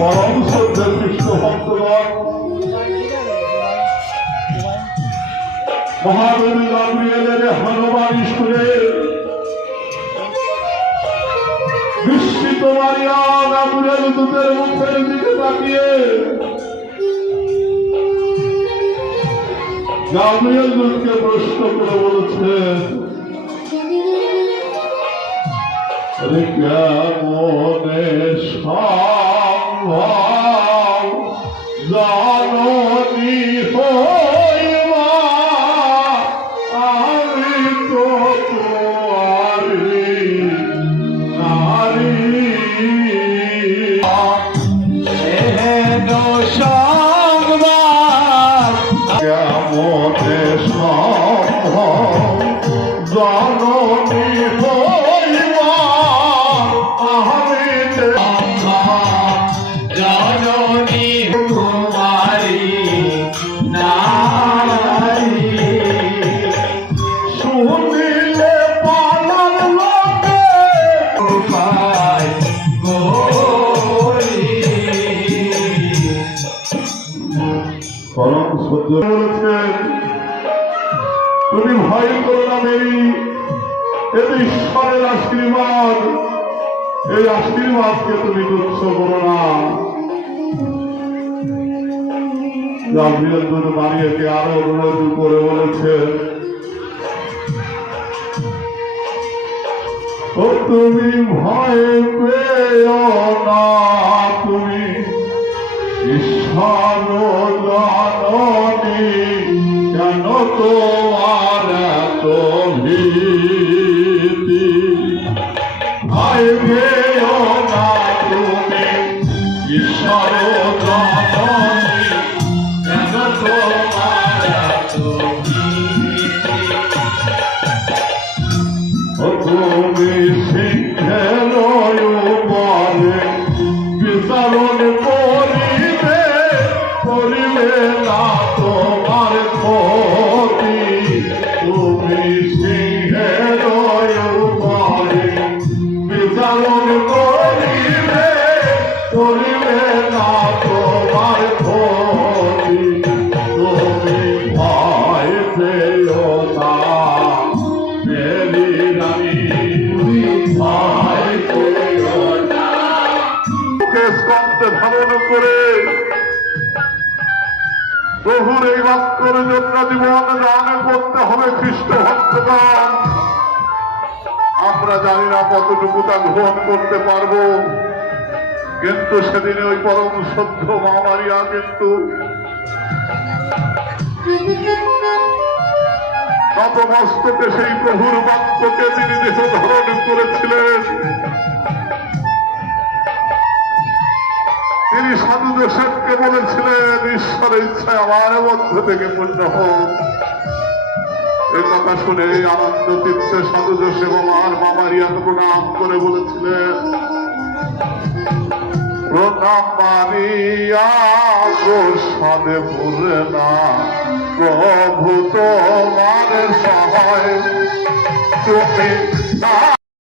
পরম শ্রদ্ধেয় কৃষ্ণ ভক্তগণ, মহাদেবী গাব্রিয়েলের হনুমান স্কুলে বিস্মিত মারিয়া গাব্রিয়েল দূতের মুখের দিকে তাকিয়ে গাব্রিয়েল দূতকে প্রশ্ন করে বলেছেন, কেমনে সম্ভব জননী হইবা আমি তো তোমারি নারী। কেমনে সম্ভব জননী তুমি ভয় করো না মেরি, এতে ঈশ্বরের আশীর্বাদ, এই আশীর্বাদকে তুমি তুচ্ছ করো না। গাব্রিয়েল দূত মারিয়াকে আরো অনুরোধ করে বলেছে, ও তুমি ভয় পেও না, তুমি ঈশ্বর জননী, কেন তোমার এত ভীতি? ভয় পেও না, তুমি ঈশ্বর জননী, কেন তোমার এত ভীতি? তুমি সিংহের উপরে বিচরণ করিবে, করিবে না তোমার ক্ষতি। তুমি সিংহের উপরে বিচরণ করিবে, করিবে না তোমার ক্ষতি। তুমি ভয় পেও না মেরি রানী, ভয় পেও না। স্কন্ধে ধারণ করে প্রভুর এই বাক্যের জন্য জীবন দান করতে হবে খ্রিস্ট ভক্তগণ। আমরা জানি না কতটুকু তা গ্রহণ করতে পারবো, কিন্তু সেদিনে ওই পরম সভ্য মা মারিয়া কিন্তু নতমস্তকে সেই প্রভুর বাক্যকে তিনি দেহ ধারণ করেছিলেন। তিনি সাধু যোসেফকে বলেছিলেন, ঈশ্বরের ইচ্ছায় আমার মধ্যে থেকে পূর্ণ হোক। এ কথা শুনে আনন্দ চিত্তে সাধু যোসেফ আমার মা মারিয়াকে প্রণাম করে বলেছিলেন, প্রণাম মারিয়া গো সাধে পুরে না, প্রভু তোমার সহায়, তুমি